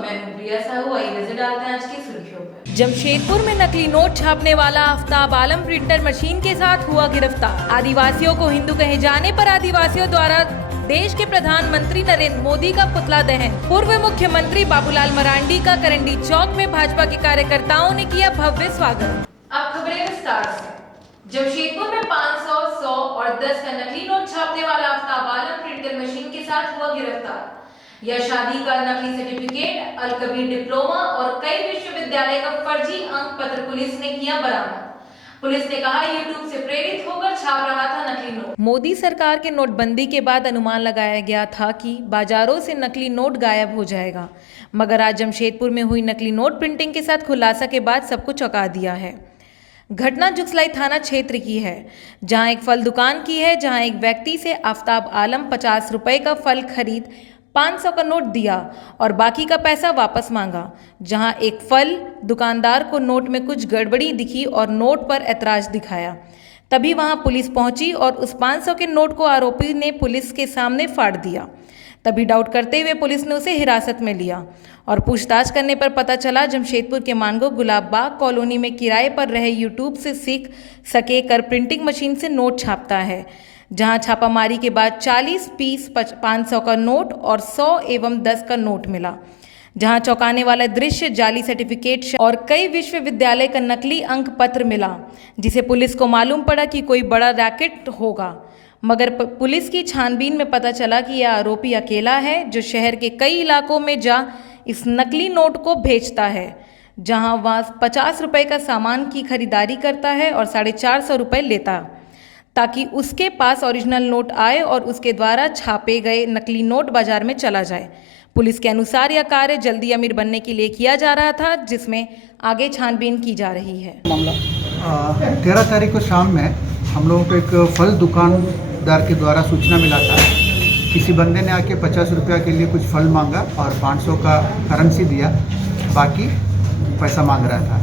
मैं हूं प्रिया साहू। आइए नजर डालते हैं आज की सुर्खियों पर। जमशेदपुर में नकली नोट छापने वाला आफ्ताब आलम प्रिंटर मशीन के साथ हुआ गिरफ्तार। आदिवासियों को हिंदू कहे जाने पर आदिवासियों द्वारा देश के प्रधानमंत्री नरेंद्र मोदी का पुतला दहन। पूर्व मुख्यमंत्री बाबूलाल मरांडी का करंडी चौक में भाजपा के कार्यकर्ताओं ने किया भव्य स्वागत। अब खबरें विस्तार से। जमशेदपुर में 500, 100 और 10 का नकली नोट छापने वाला आफ्ताब आलम प्रिंटर मशीन के साथ हुआ गिरफ्तार। यह शादी का नकली सर्टिफिकेट, अल कबीर डिप्लोमा और कई विश्वविद्यालय का फर्जी अंक पत्र पुलिस ने किया बरामद। पुलिस ने कहा यूट्यूब से प्रेरित होकर छाप रहा था नकली नोट। मोदी सरकार के नोटबंदी के बाद अनुमान लगाया गया था कि बाजारों से नकली नोट गायब हो जाएगा, मगर आज जमशेदपुर में हुई नकली नोट प्रिंटिंग के साथ खुलासा के बाद सबको चौंका दिया है। घटना जुगसलाई थाना क्षेत्र की है, जहां एक फल दुकान की है, जहां एक व्यक्ति से आफ्ताब आलम 50 रुपए का फल खरीद 500 का नोट दिया और बाकी का पैसा वापस मांगा। जहां एक फल दुकानदार को नोट में कुछ गड़बड़ी दिखी और नोट पर ऐतराज दिखाया। तभी वहां पुलिस पहुंची और उस 500 के नोट को आरोपी ने पुलिस के सामने फाड़ दिया। तभी डाउट करते हुए पुलिस ने उसे हिरासत में लिया और पूछताछ करने पर पता चला जमशेदपुर के मानगो गुलाब बाग कॉलोनी में किराए पर रहे यूट्यूब से सीख सके कर प्रिंटिंग मशीन से नोट छापता है। जहां छापामारी के बाद 40 पीस 500 का नोट और 100 एवं 10 का नोट मिला। जहां चौंकाने वाला दृश्य जाली सर्टिफिकेट और कई विश्वविद्यालय का नकली अंक पत्र मिला, जिसे पुलिस को मालूम पड़ा कि कोई बड़ा रैकेट होगा। मगर पुलिस की छानबीन में पता चला कि यह आरोपी अकेला है, जो शहर के कई इलाकों में जा इस नकली नोट को बेचता है, जहां वह 50 रुपए का सामान की खरीदारी करता है और 450 रुपये लेता, ताकि उसके पास ओरिजिनल नोट आए और उसके द्वारा छापे गए नकली नोट बाजार में चला जाए। पुलिस के अनुसार यह कार्य जल्दी अमीर बनने के लिए किया जा रहा था, जिसमें आगे छानबीन की जा रही है। मामला 13 तारीख को शाम में हम लोगों को एक फल दुकानदार के द्वारा सूचना मिला था। किसी बंदे ने आके 50 रुपया के लिए कुछ फल मांगा और 500 का करेंसी दिया, बाकी पैसा मांग रहा था।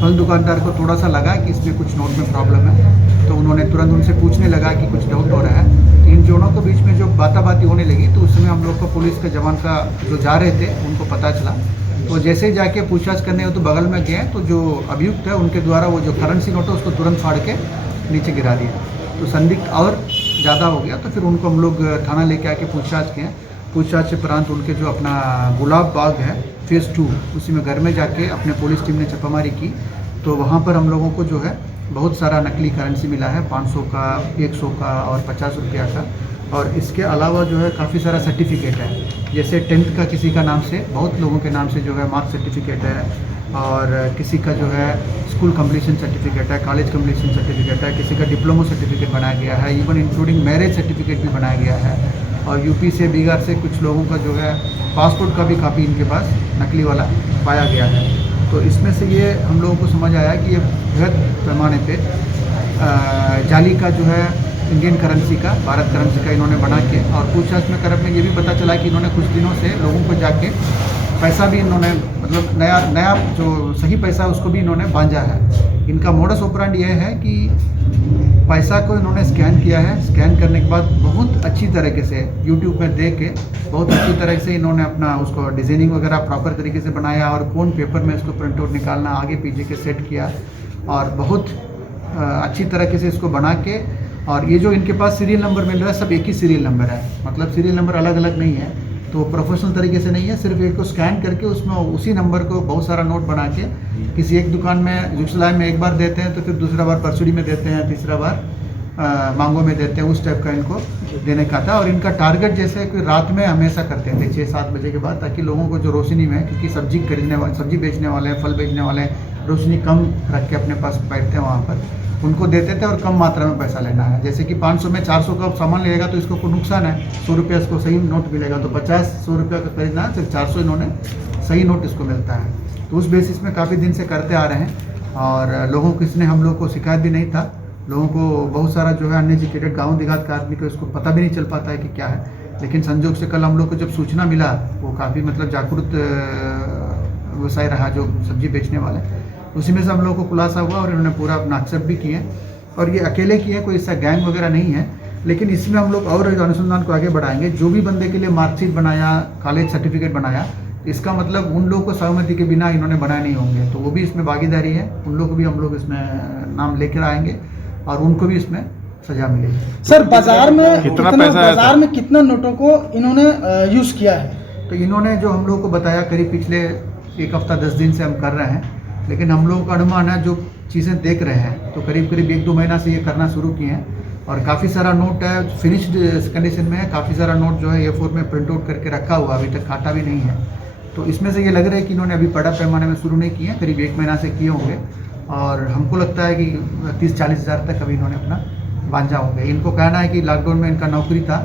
फल दुकानदार को थोड़ा सा लगा कि इसमें कुछ नोट में प्रॉब्लम है, तो उन्होंने तुरंत उनसे पूछने लगा कि कुछ डाउट हो रहा है। इन दोनों के बीच में जो बाताबाती होने लगी, तो उस समय हम लोग को पुलिस के जवान का जो जा रहे थे उनको पता चला। तो जैसे ही जाके पूछताछ करने हो तो बगल में गए, तो जो अभियुक्त है उनके द्वारा वो जो करेंसी नोट है उसको तुरंत फाड़ के नीचे गिरा दिया। तो संदिग्ध और ज़्यादा हो गया, तो फिर उनको हम लोग थाना लेके आके पूछताछ किए। पूछताछ के उपरांत उनके जो अपना गुलाब बाग है फेज़ 2, उसी में घर में जाके अपने पुलिस टीम ने छापामारी की। तो वहाँ पर हम लोगों को जो है बहुत सारा नकली करेंसी मिला है, 500 का, 100 का और 50 रुपया का। और इसके अलावा जो है काफ़ी सारा सर्टिफिकेट है, जैसे 10th का किसी का नाम से, बहुत लोगों के नाम से जो है मार्क्स सर्टिफिकेट है, और किसी का जो है स्कूल कंप्लीशन सर्टिफिकेट है, कॉलेज कंप्लीशन सर्टिफिकेट है, किसी का डिप्लोमा सर्टिफिकेट बनाया गया है, इवन इंक्लूडिंग मैरिज सर्टिफिकेट भी बनाया गया है। और यूपी से, बिहार से कुछ लोगों का जो है पासपोर्ट का भी कापी इनके पास नकली वाला पाया गया है। तो इसमें से ये हम लोगों को समझ आया कि ये बृहद पैमाने पे जाली का जो है इंडियन करेंसी का, भारत करेंसी का इन्होंने बना के, और पूछताछ में करने में ये भी पता चला कि इन्होंने कुछ दिनों से लोगों को जाके पैसा भी इन्होंने, मतलब नया जो सही पैसा उसको भी इन्होंने बांधा है। इनका मोडस ऑपरेंडी ये है कि पैसा को इन्होंने स्कैन किया है, स्कैन करने के बाद बहुत अच्छी तरीके से यूट्यूब में देख के बहुत अच्छी तरह से इन्होंने अपना उसको डिज़ाइनिंग वगैरह प्रॉपर तरीके से बनाया, और कौन पेपर में इसको प्रिंट आउट निकालना, आगे पीछे के सेट किया, और बहुत अच्छी तरीके से इसको बना के। और ये जो इनके पास सीरियल नंबर मिल रहा है, सब एक ही सीरियल नंबर है, मतलब सीरियल नंबर अलग अलग नहीं है। तो प्रोफेशनल तरीके से नहीं है, सिर्फ एक को स्कैन करके उसमें उसी नंबर को बहुत सारा नोट बना के किसी एक दुकान में जुगसलाई में एक बार देते हैं, तो फिर दूसरा बार परसुड़ी में देते हैं, तीसरा बार मांगो में देते हैं। उस टाइप का इनको देने का था। और इनका टारगेट जैसे कि रात में हमेशा करते थे 6-7 बजे के बाद, ताकि लोगों को जो रोशनी में, क्योंकि सब्जी बेचने वाले हैं, फल बेचने वाले हैं, रोशनी कम रख के अपने पास बैठते हैं वहाँ पर, उनको देते थे और कम मात्रा में पैसा लेना है। जैसे कि 500 में 400 का सामान लेगा तो इसको कोई नुकसान है, 100 रुपया इसको सही नोट मिलेगा, तो 50-100 रुपया का खरीदना है, सिर्फ 400 इन्होंने सही नोट इसको मिलता है। तो उस बेसिस में काफ़ी दिन से करते आ रहे हैं, और लोगों को इसने हम लोग को शिकायत भी नहीं था। लोगों को बहुत सारा जो है अनएजुकेटेड गाँव देहात का आदमी को इसको पता भी नहीं चल पाता है कि क्या है, लेकिन संजोग से कल हम लोग को जब सूचना मिला, वो काफ़ी मतलब जागरूक व्यवसाय रहा जो सब्जी बेचने वाले, उसी में से हम लोगों को खुलासा हुआ और इन्होंने पूरा अपना एक्सेप्ट भी किए। और ये अकेले किए, कोई ऐसा गैंग वगैरह नहीं है, लेकिन इसमें हम लोग और अनुसंधान को आगे बढ़ाएंगे। जो भी बंदे के लिए मार्कशीट बनाया, कॉलेज सर्टिफिकेट बनाया, इसका मतलब उन लोगों को सहमति के बिना इन्होंने बनाए नहीं होंगे, तो वो भी इसमें भागीदारी है। उन लोग को भी हम लोग इसमें नाम लेकर आएंगे और उनको भी इसमें सजा मिलेगी। सर बाजार में कितना पैसा है बाजार में कितना नोटों को इन्होंने यूज किया है? तो इन्होंने जो हम लोग को बताया करीब पिछले एक हफ्ता 10 दिन से हम कर रहे हैं, लेकिन हम लोगों का अनुमान है जो चीज़ें देख रहे हैं तो करीब करीब 1-2 महीना से ये करना शुरू किए हैं और काफ़ी सारा नोट है फिनिश्ड कंडीशन में है। काफ़ी सारा नोट जो है A4 में प्रिंट आउट करके रखा हुआ, अभी तक काटा भी नहीं है। तो इसमें से ये लग रहा है कि इन्होंने अभी बड़ा पैमाने में शुरू नहीं किए हैं, करीब 1 महीना से किए होंगे और हमको लगता है कि 30-40 हज़ार तक अभी इन्होंने अपना बांझा होंगे। इनको कहना है कि लॉकडाउन में इनका नौकरी था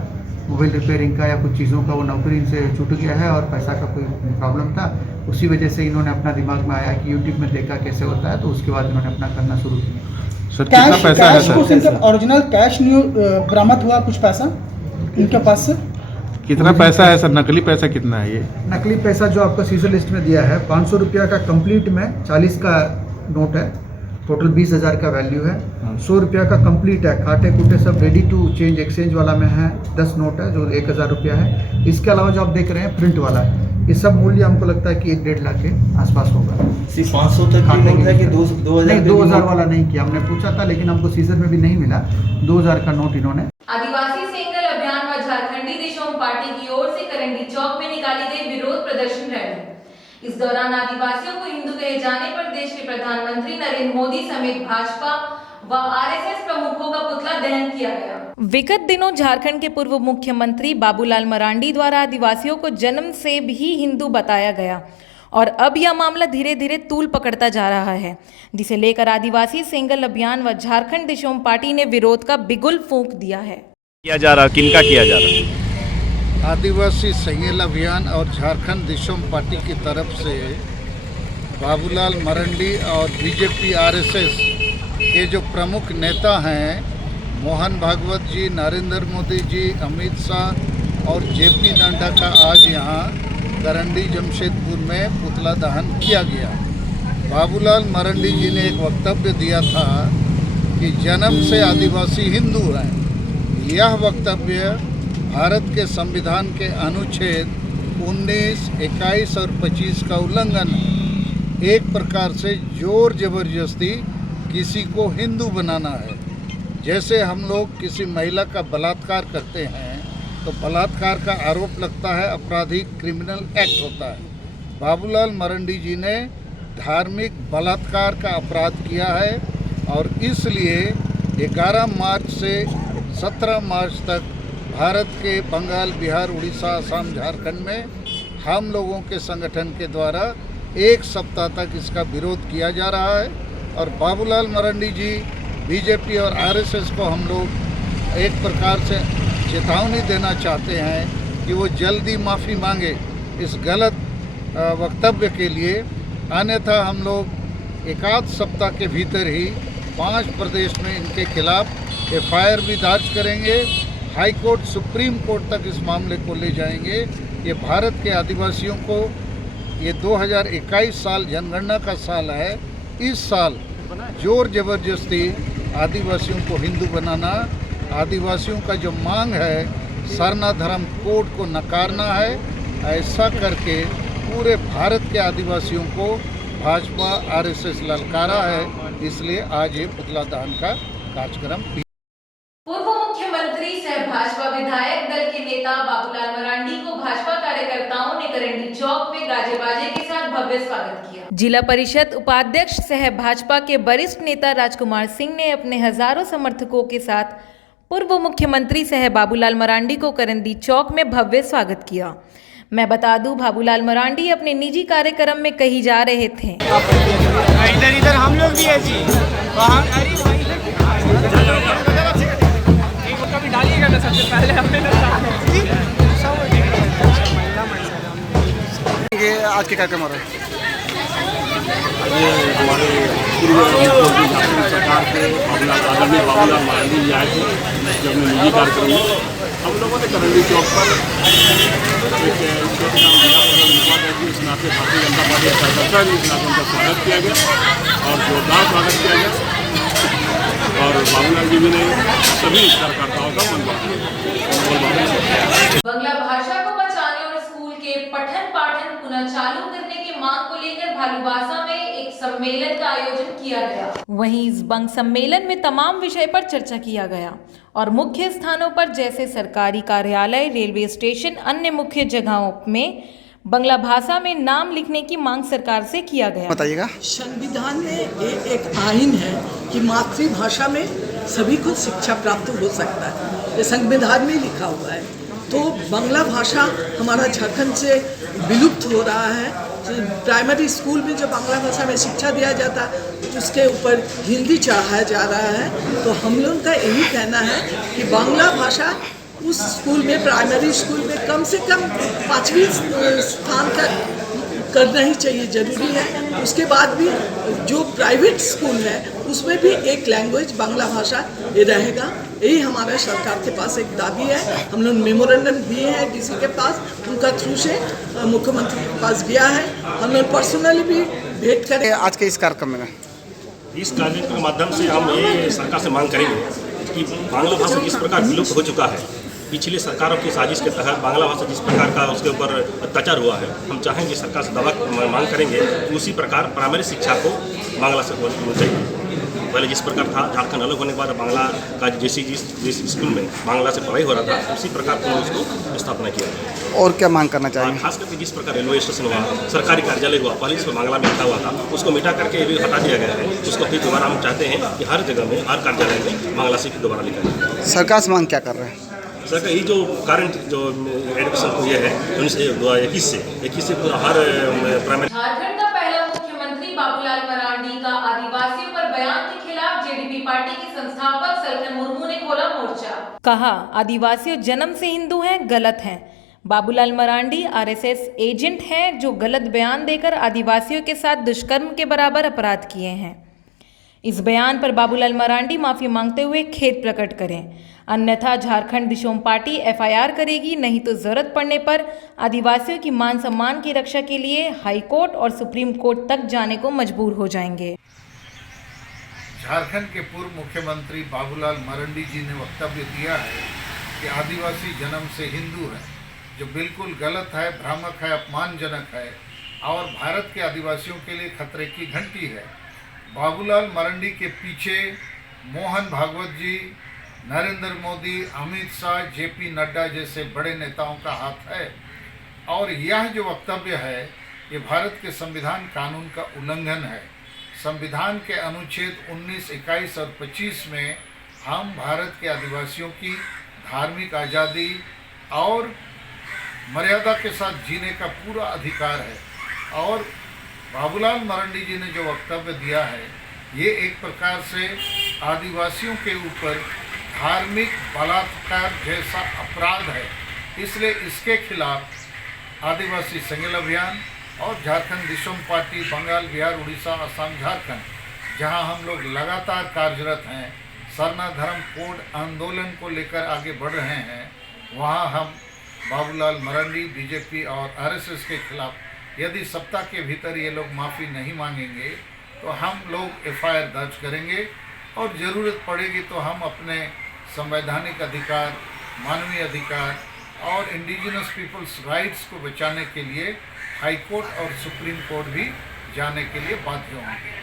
मोबाइल रिपेयरिंग का या कुछ चीज़ों का, वो नौकरी इनसे छूट गया है और पैसा का कोई प्रॉब्लम था, उसी वजह से इन्होंने अपना दिमाग में आया कि यूट्यूब में देखा कैसे होता है, तो उसके बाद इन्होंने अपना करना शुरू किया। सर कितना पैसा है सर? कुछ इनके ओरिजिनल कैश न्यू बरामद हुआ, कुछ पैसा इनके पास से? कितना पैसा है सर? नकली पैसा कितना है ये? नकली पैसा जो आपको सीजर लिस्ट में दिया है 500 रुपया का कंप्लीट में 40 का नोट है, टोटल 20,000 का वैल्यू है। 100 रुपया का कंप्लीट है, काटे कूटे सब रेडी टू चेंज एक्सचेंज वाला में है 10 नोट है जो 1,000 रुपया है। इसके अलावा जो आप देख रहे हैं प्रिंट वाला है, ये सब मूल्य हमको लगता है कि 1-1.5 लाख के आसपास होगा। सिर्फ 500 तक की नोट है कि 2,000? नहीं, 2,000 वाला नहीं किया, हमने पूछा था लेकिन हमको सीजर में भी नहीं मिला। 2,000 का नोट इन्होंने। आदिवासी सेंगल अभियान व झारखंडी देशोम पार्टी की ओर से करंडी चौक में निकाली गई विरोध प्रदर्शन रैली। इस दौरान आदिवासियों को हिंदू कहे जाने पर देश के प्रधानमंत्री नरेंद्र मोदी समेत भाजपा व आरएसएस प्रमुखों का पुतला दहन किया गया। विगत दिनों झारखंड के पूर्व मुख्यमंत्री बाबूलाल मरांडी द्वारा आदिवासियों को जन्म से भी हिंदू बताया गया और अब यह मामला धीरे धीरे तूल पकड़ता जा रहा है, जिसे लेकर आदिवासी सेंगल अभियान व झारखंड देशोम पार्टी ने विरोध का बिगुल फूंक दिया है। किया जा रहा, किनका किया जा रहा है? आदिवासी सेंगल अभियान और झारखंड देशोम पार्टी की तरफ से बाबूलाल मरांडी और बीजेपी आरएसएस के जो प्रमुख नेता हैं मोहन भागवत जी, नरेंद्र मोदी जी, अमित शाह और जेपी नड्डा का आज यहाँ करंडी जमशेदपुर में पुतला दहन किया गया। बाबूलाल मरांडी जी ने एक वक्तव्य दिया था कि जन्म से आदिवासी हिंदू हैं। यह वक्तव्य भारत के संविधान के अनुच्छेद 19, 21 और 25 का उल्लंघन है। एक प्रकार से जोर जबरदस्ती किसी को हिंदू बनाना है। जैसे हम लोग किसी महिला का बलात्कार करते हैं तो बलात्कार का आरोप लगता है, आपराधिक क्रिमिनल एक्ट होता है। बाबूलाल मरांडी जी ने धार्मिक बलात्कार का अपराध किया है और इसलिए 11 मार्च से 17 मार्च तक भारत के बंगाल, बिहार, उड़ीसा, असम, झारखंड में हम लोगों के संगठन के द्वारा 1 सप्ताह तक इसका विरोध किया जा रहा है और बाबूलाल मरांडी जी, बीजेपी और आरएसएस को हम लोग एक प्रकार से चेतावनी देना चाहते हैं कि वो जल्दी माफ़ी मांगे इस गलत वक्तव्य के लिए। अन्यथा हम लोग 1 सप्ताह के भीतर ही 5 प्रदेश में इनके खिलाफ FIR भी दर्ज करेंगे। हाई कोर्ट, सुप्रीम कोर्ट तक इस मामले को ले जाएंगे। ये भारत के आदिवासियों को, ये 2021 साल जनगणना का साल है, इस साल जोर जबरदस्ती आदिवासियों को हिंदू बनाना, आदिवासियों का जो मांग है सरना धर्म कोड को नकारना है। ऐसा करके पूरे भारत के आदिवासियों को भाजपा आरएसएस ललकारा है, इसलिए आज ये पुतला दहन का कार्यक्रम। पूर्व मुख्यमंत्री सह भाजपा विधायक दल के नेता बाबूलाल मरांडी को भाजपा कार्यकर्ताओं ने करंडी चौक में गाजे बाजे के साथ भव्य स्वागत किया। जिला परिषद उपाध्यक्ष सह भाजपा के वरिष्ठ नेता राजकुमार सिंह ने अपने हजारों समर्थकों के साथ पूर्व मुख्यमंत्री सह बाबूलाल मरांडी को करंदी चौक में भव्य स्वागत किया। मैं बता दूं, बाबूलाल मरांडी अपने निजी कार्यक्रम में कहीं जा रहे थे। इधर हम लोग भी है जी, कभी डालिएगा ना, सबसे पहले हमने आज के कार्यक्रम हमारे सरकार के आदरणीय बाबूलाल मरांडी जी आए थे जो अपने निजी कार्यक्रम में हम लोगों ने करंडी चौक पर एक छोटे नाम जिला परिषद इस नाते भारतीय जनता पार्टी का कार्यकर्ता ने इस नाते उनका स्वागत किया गया और जोरदार स्वागत किया गया और बाबूलाल जी ने सभी कार्यकर्ताओं का मन बांग्ला भाषा को बचाने और स्कूल के पठन पाठन पुनः योजना चालू करने की मांग को लेकर भालूबासा में एक सम्मेलन का आयोजन किया गया। वहीं इस बंग सम्मेलन में तमाम विषय पर चर्चा किया गया और मुख्य स्थानों पर जैसे सरकारी कार्यालय, रेलवे स्टेशन, अन्य मुख्य जगहों में बंगला भाषा में नाम लिखने की मांग सरकार से किया गया। बताइएगा। संविधान में एक आइन है कि मातृभाषा में सभी को शिक्षा प्राप्त हो सकता है, ये संविधान में लिखा हुआ है। तो बांग्ला भाषा हमारा झारखंड से विलुप्त हो रहा है। प्राइमरी स्कूल में जो बांग्ला भाषा में शिक्षा दिया जाता है उसके ऊपर हिंदी चढ़ाया जा रहा है। तो हम लोग का यही कहना है कि बांग्ला भाषा उस स्कूल में, प्राइमरी स्कूल में कम से कम 5वीं स्थान का करना ही चाहिए, जरूरी है। उसके बाद भी जो प्राइवेट स्कूल है उसमें भी एक लैंग्वेज बांग्ला भाषा ये रहेगा। यही हमारा सरकार के पास एक दाबी है। हम लोग मेमोरेंडम दिए हैं डीसी के पास, उनका थ्रू से मुख्यमंत्री के पास गया है। हम लोग पर्सनली भी भेंट करें। आज के इस कार्यक्रम में इस कार्यक्रम के माध्यम से हम ये सरकार से मांग करेंगे कि बांग्ला भाषा जिस प्रकार विलुप्त हो चुका है, पिछली सरकारों की साजिश के तहत बांग्ला भाषा जिस प्रकार का उसके ऊपर अत्याचार हुआ है, हम चाहेंगे सरकार से दवा मांग करेंगे कि उसी प्रकार प्राइमरी शिक्षा को बांग्ला से होनी चाहिए। पहले जिस प्रकार था, झारखंड अलग होने के बाद बांग्ला का जिस स्कूल में बांग्ला से पढ़ाई हो रहा था, उसी प्रकार को उसको स्थापना किया गया। और क्या मांग करना चाहिए? खास करके जिस प्रकार रेलवे स्टेशन हुआ, सरकारी कार्यालय हुआ, पहले इस पर बांग्ला में लिखा हुआ था, उसको मिटा करके ये भी हटा दिया गया है। उसको फिर दोबारा हम चाहते हैं कि हर जगह में, हर कार्यालय में बांग्ला से फिर दोबारा लिखा जाए। सरकार से मांग क्या कर रहे हैं? सर ये जो करंट जो एडमिशन को ये है 2021 से पूरा हर प्राइमरी। झारखंड का पहला मुख्यमंत्री बाबूलाल मरांडी का आदिवासियों पर बयान के खिलाफ जेडीपी पार्टी के संस्थापक सलखन मुर्मू ने खोला मोर्चा। कहा, आदिवासी जन्म से हिंदू हैं, गलत हैं। बाबूलाल मरांडी आरएसएस एजेंट हैं जो गलत बयान देकर आदिवासियों के साथ दुष्कर्म के बराबर अपराध किए हैं। इस बयान पर बाबूलाल मरांडी माफी मांगते हुए खेद प्रकट करें, अन्यथा झारखंड दिशोम पार्टी एफआईआर करेगी, नहीं तो जरूरत पड़ने पर आदिवासियों की मान सम्मान की रक्षा के लिए हाईकोर्ट और सुप्रीम कोर्ट तक जाने को मजबूर हो जाएंगे। झारखंड के पूर्व मुख्यमंत्री बाबूलाल मरांडी जी ने वक्तव्य दिया है कि आदिवासी जन्म से हिंदू है, जो बिल्कुल गलत है, भ्रामक है, अपमानजनक है और भारत के आदिवासियों के लिए खतरे की घंटी है। बाबूलाल मरांडी के पीछे मोहन भागवत जी, नरेंद्र मोदी, अमित शाह, जेपी नड्डा जैसे बड़े नेताओं का हाथ है और यह जो वक्तव्य है ये भारत के संविधान कानून का उल्लंघन है। संविधान के अनुच्छेद 19, 21 और 25 में हम भारत के आदिवासियों की धार्मिक आज़ादी और मर्यादा के साथ जीने का पूरा अधिकार है और बाबूलाल मरांडी जी ने जो वक्तव्य दिया है ये एक प्रकार से आदिवासियों के ऊपर धार्मिक बलात्कार जैसा अपराध है। इसलिए इसके खिलाफ आदिवासी संगेल अभियान और झारखंड दिशोम पार्टी, बंगाल, बिहार, उड़ीसा, असम, झारखंड, जहां हम लोग लगातार कार्यरत हैं, सरना धर्म कोड आंदोलन को लेकर आगे बढ़ रहे हैं, वहां हम बाबूलाल मरांडी, बीजेपी और आरएसएस के खिलाफ यदि सप्ताह के भीतर ये लोग माफ़ी नहीं मांगेंगे तो हम लोग एफआईआर दर्ज करेंगे और ज़रूरत पड़ेगी तो हम अपने संवैधानिक अधिकार, मानवीय अधिकार और इंडिजिनस पीपल्स राइट्स को बचाने के लिए हाई कोर्ट और सुप्रीम कोर्ट भी जाने के लिए बाध्य होंगे।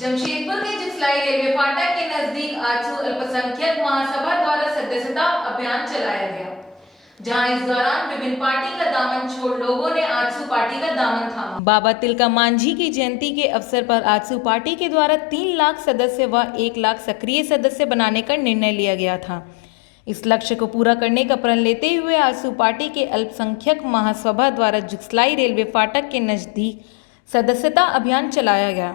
जमशेदपुर के जिसलाई रेलवे फाटक के नजदीक आजसू अल्पसंख्यक महासभा द्वारा सदस्यता अभियान चलाया गया, जहां इस दौरान विभिन्न पार्टी का दामन छोड़ लोगों ने आजसू पार्टी का दामन थामा। बाबा तिलका मांझी की जयंती के अवसर पर आजसू पार्टी के द्वारा 3 लाख सदस्य व 1 लाख सक्रिय सदस्य बनाने का निर्णय लिया गया था। इस लक्ष्य को पूरा करने का प्रण लेते हुए आजसू पार्टी के अल्पसंख्यक महासभा द्वारा जुगसलाई रेलवे फाटक के नजदीक सदस्यता अभियान चलाया गया,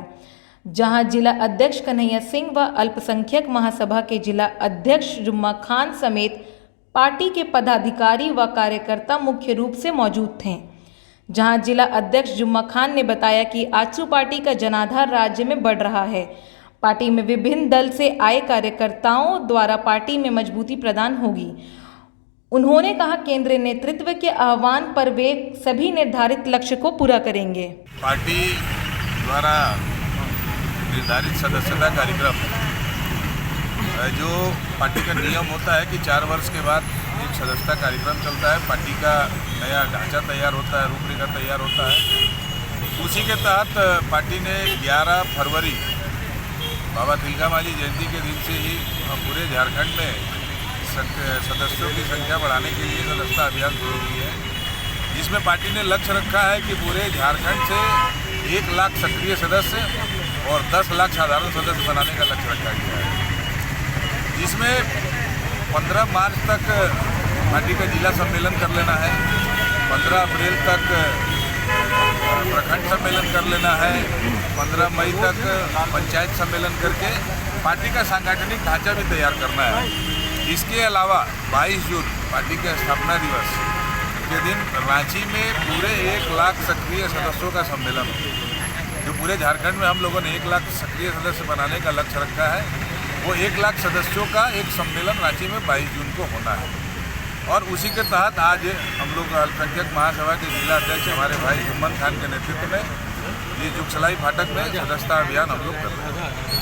जहां जिला अध्यक्ष कन्हैया सिंह व अल्पसंख्यक महासभा के जिला अध्यक्ष जुम्मा खान समेत पार्टी के पदाधिकारी व कार्यकर्ता मुख्य रूप से मौजूद थे। जहां जिला अध्यक्ष जुम्मा खान ने बताया कि आजसू पार्टी का जनाधार राज्य में बढ़ रहा है। पार्टी में विभिन्न दल से आए कार्यकर्ताओं द्वारा पार्टी में मजबूती प्रदान होगी। उन्होंने कहा, केंद्रीय नेतृत्व के आह्वान पर वे सभी निर्धारित लक्ष्य को पूरा करेंगे। पार्टी द्वारा निर्धारित सदस्यता कार्यक्रम जो पार्टी का नियम होता है कि 4 वर्ष के बाद एक सदस्यता कार्यक्रम चलता है, पार्टी का नया ढांचा तैयार होता है, रूपरेखा तैयार होता है। उसी के तहत पार्टी ने 11 फरवरी बाबा तिलका मांझी जयंती के दिन से ही पूरे झारखंड में सदस्यों की संख्या बढ़ाने के लिए सदस्यता अभियान शुरू की है, जिसमें पार्टी ने लक्ष्य रखा है कि पूरे झारखंड से 1 लाख सक्रिय सदस्य और 10 लाख साधारण सदस्य बनाने का लक्ष्य रखा गया है, जिसमें 15 मार्च तक पार्टी का जिला सम्मेलन कर लेना है, 15 अप्रैल तक प्रखंड सम्मेलन कर लेना है, 15 मई तक पंचायत सम्मेलन करके पार्टी का सांगठनिक ढांचा भी तैयार करना है। इसके अलावा 22 जून पार्टी के स्थापना दिवस के दिन रांची में पूरे 1 लाख सक्रिय सदस्यों का सम्मेलन हो, जो पूरे झारखंड में हम लोगों ने 1 लाख सक्रिय सदस्य बनाने का लक्ष्य रखा है। वो 1 लाख सदस्यों का एक सम्मेलन रांची में 22 जून को होना है, और उसी के तहत आज हम लोग अल्पसंख्यक महासभा के जिला अध्यक्ष हमारे भाई जुम्मन खान के नेतृत्व में ये जुगसलाई फाटक में सदस्यता अभियान हम लोग कर रहे हैं।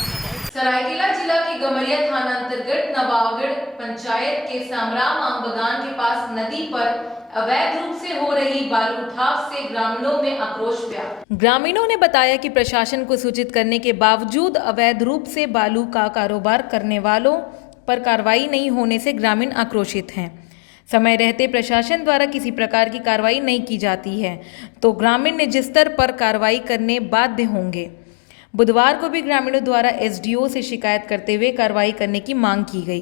सरायकेला जिला के गमरिया थाना अंतर्गत नवाबगढ़ पंचायत के सामराम आम बगान के पास नदी पर अवैध रूप से हो रही बालू उठाव से ग्रामीणों में आक्रोश व्याप्त। ग्रामीणों ने बताया कि प्रशासन को सूचित करने के बावजूद अवैध रूप से बालू का कारोबार करने वालों पर कार्रवाई नहीं होने से ग्रामीण आक्रोशित हैं। समय रहते प्रशासन द्वारा किसी प्रकार की कार्रवाई नहीं की जाती है तो ग्रामीण निज स्तर पर कार्रवाई करने बाध्य होंगे। बुधवार को भी ग्रामीणों द्वारा एसडीओ से शिकायत करते हुए कार्रवाई करने की मांग की गई।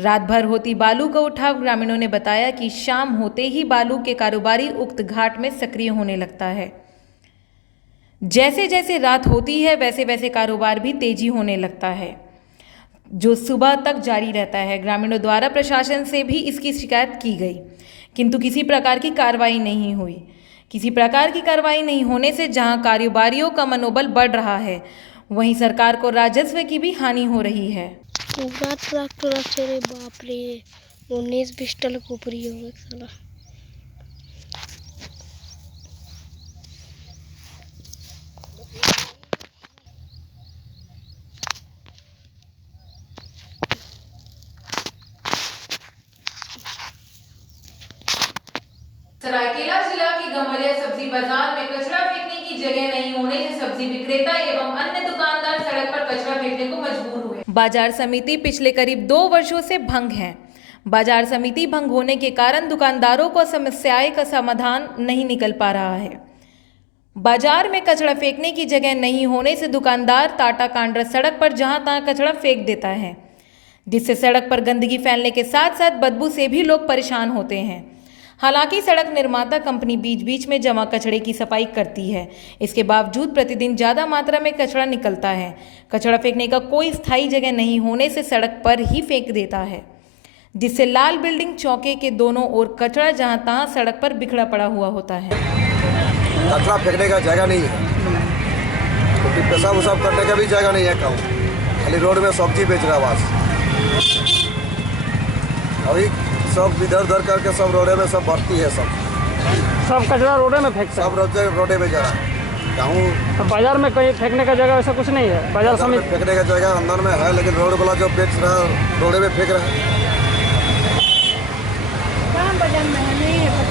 रात भर होती बालू का उठाव ग्रामीणों ने बताया कि शाम होते ही बालू के कारोबारी उक्त घाट में सक्रिय होने लगता है। जैसे जैसे रात होती है वैसे वैसे कारोबार भी तेजी होने लगता है, जो सुबह तक जारी रहता है। ग्रामीणों द्वारा प्रशासन से भी इसकी शिकायत की गई, किंतु किसी प्रकार की कार्रवाई नहीं हुई। किसी प्रकार की कार्रवाई नहीं होने से जहां कारोबारियों का मनोबल बढ़ रहा है, वहीं सरकार को राजस्व की भी हानि हो रही है। बाप रे 19-20 टन ऊपरी हो गया साला। सरायकेला जिला के गमरिया सब्जी बाजार में कचरा फेंकने की जगह नहीं होने से सब्जी विक्रेता एवं अन्य दुकानदार सड़क पर कचरा फेंकने को मजबूर हुए। बाजार समिति पिछले करीब 2 वर्षों से भंग है। बाजार समिति भंग होने के कारण दुकानदारों को समस्याएं का समाधान नहीं निकल पा रहा है। बाजार में कचरा फेंकने की जगह नहीं होने से दुकानदार टाटा कांड्रा सड़क पर जहां तहां कचरा फेंक देता है, जिससे सड़क पर गंदगी फैलने के साथ साथ बदबू से भी लोग परेशान होते हैं। हालांकि सड़क निर्माता कंपनी बीच बीच में जमा कचरे की सफाई करती है, इसके बावजूद प्रतिदिन ज़्यादा मात्रा में कचरा निकलता है। कचरा फेंकने का कोई स्थायी जगह नहीं होने से सड़क पर ही फेंक देता है, जिससे लाल बिल्डिंग चौके के दोनों ओर कचरा जहां तहां सड़क पर बिखरा पड़ा हुआ होता है। कचरा फेंकने का जगह नहीं है, तो पेशाब उसाब करने का भी जगह नहीं है। कहूँ खाली रोड में सब्जी बेच रहा बस। अभी सब इधर उधर करके सब रोडे में सब भर्ती है, सब कचरा रोडे में फेंकते हैं। सब रोडे में जा रहा है। कहूँ तो बाजार में कहीं फेंकने का जगह ऐसा कुछ नहीं है। बाजार समिति फेंकने का जगह अंदर में है, लेकिन रोड वाला जो बेच रहा है रोडे में फेंक रहा है।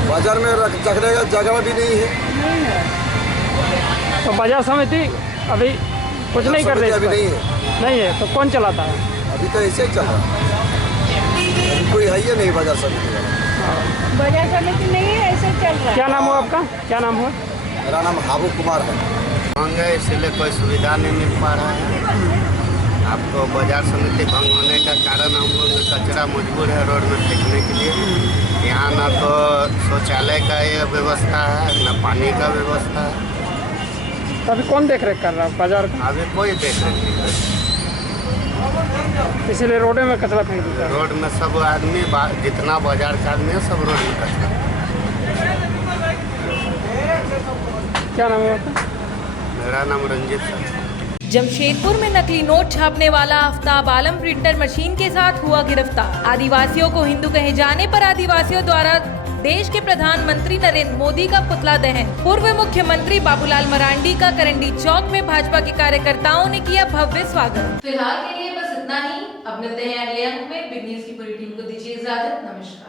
बाजार में रखने का जगह भी नहीं है। तो बाजार समिति अभी कुछ नहीं कर रही है। अभी नहीं है तो कौन चलाता है? अभी तो ऐसे ही चल रहा है, कोई है ही नहीं बाजार समिति वाला। बाजार समिति नहीं है, ऐसे चल रहा है। क्या नाम हुआ आपका? क्या नाम हुआ? मेरा नाम हाबू कुमार है। भंग है, इसलिए कोई सुविधा नहीं मिल पा रहा है। आपको बाजार समिति भंग होने का कारण हम लोग कचरा मजबूर है रोड में फेंकने के लिए। यहाँ ना तो शौचालय का ये व्यवस्था है, ना पानी का व्यवस्था है। तो अभी कौन देख रेख कर रहा है बाजार का? अभी कोई देख रेख नहीं है, इसीलिए रोडे में कचरा फेंक देता है। रोड में सब आदमी जितना बाजार का आदमी है सब रोड में कचरा। क्या नाम है आपका? मेरा नाम रंजीत है। जमशेदपुर में नकली नोट छापने वाला आफ्ताब आलम प्रिंटर मशीन के साथ हुआ गिरफ्तार। आदिवासियों को हिंदू कहे जाने पर आदिवासियों द्वारा देश के प्रधानमंत्री नरेंद्र मोदी का पुतला दहन। पूर्व मुख्यमंत्री बाबूलाल मरांडी का करंडी चौक में भाजपा के कार्यकर्ताओं ने किया भव्य स्वागत। फिलहाल के लिए बस इतना ही। अब मिलते हैं अगले अंक में। बिग न्यूज की पूरी टीम को दीजिए इजाजत। नमस्कार।